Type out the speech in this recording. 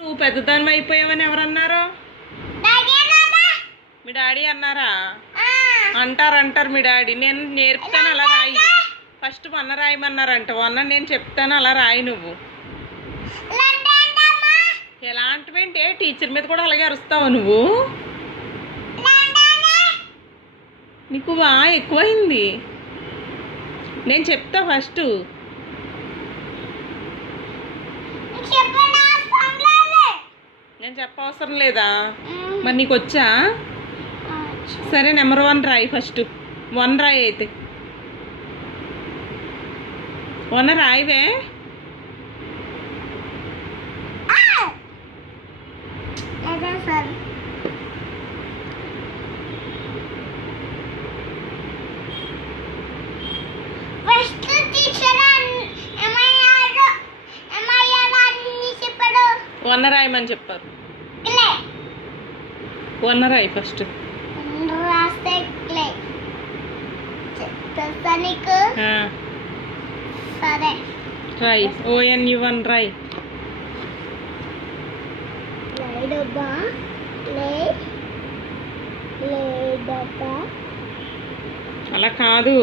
నువ్వు పెద్దదాన్ని అయిపోయావని ఎవరన్నారు? మీ డాడీ అన్నారా? అంటారు మీ డాడీ. నేను నేర్పుతాను అలా రాయి. ఫస్ట్ 1 రాయమన్నారంట. 1 నేను చెప్తాను అలా రాయి. నువ్వు ఎలాంటివేంటి? టీచర్ మీద కూడా అలాగే అరుస్తావు నువ్వు. నీకు ఎక్కువైంది. నేను చెప్తా ఫస్ట్. నేను చెప్పవసరం లేదా? మరి నీకు వచ్చా? సరే నెంబర్ 1 రాయి. ఫస్ట్ 1 రాయి. అయితే 1 రాయివే. వన్ రాయమని చెప్పారు. 1 రాయి ఫస్ట్. రాయి. ONU1 రాయి. అలా కాదు.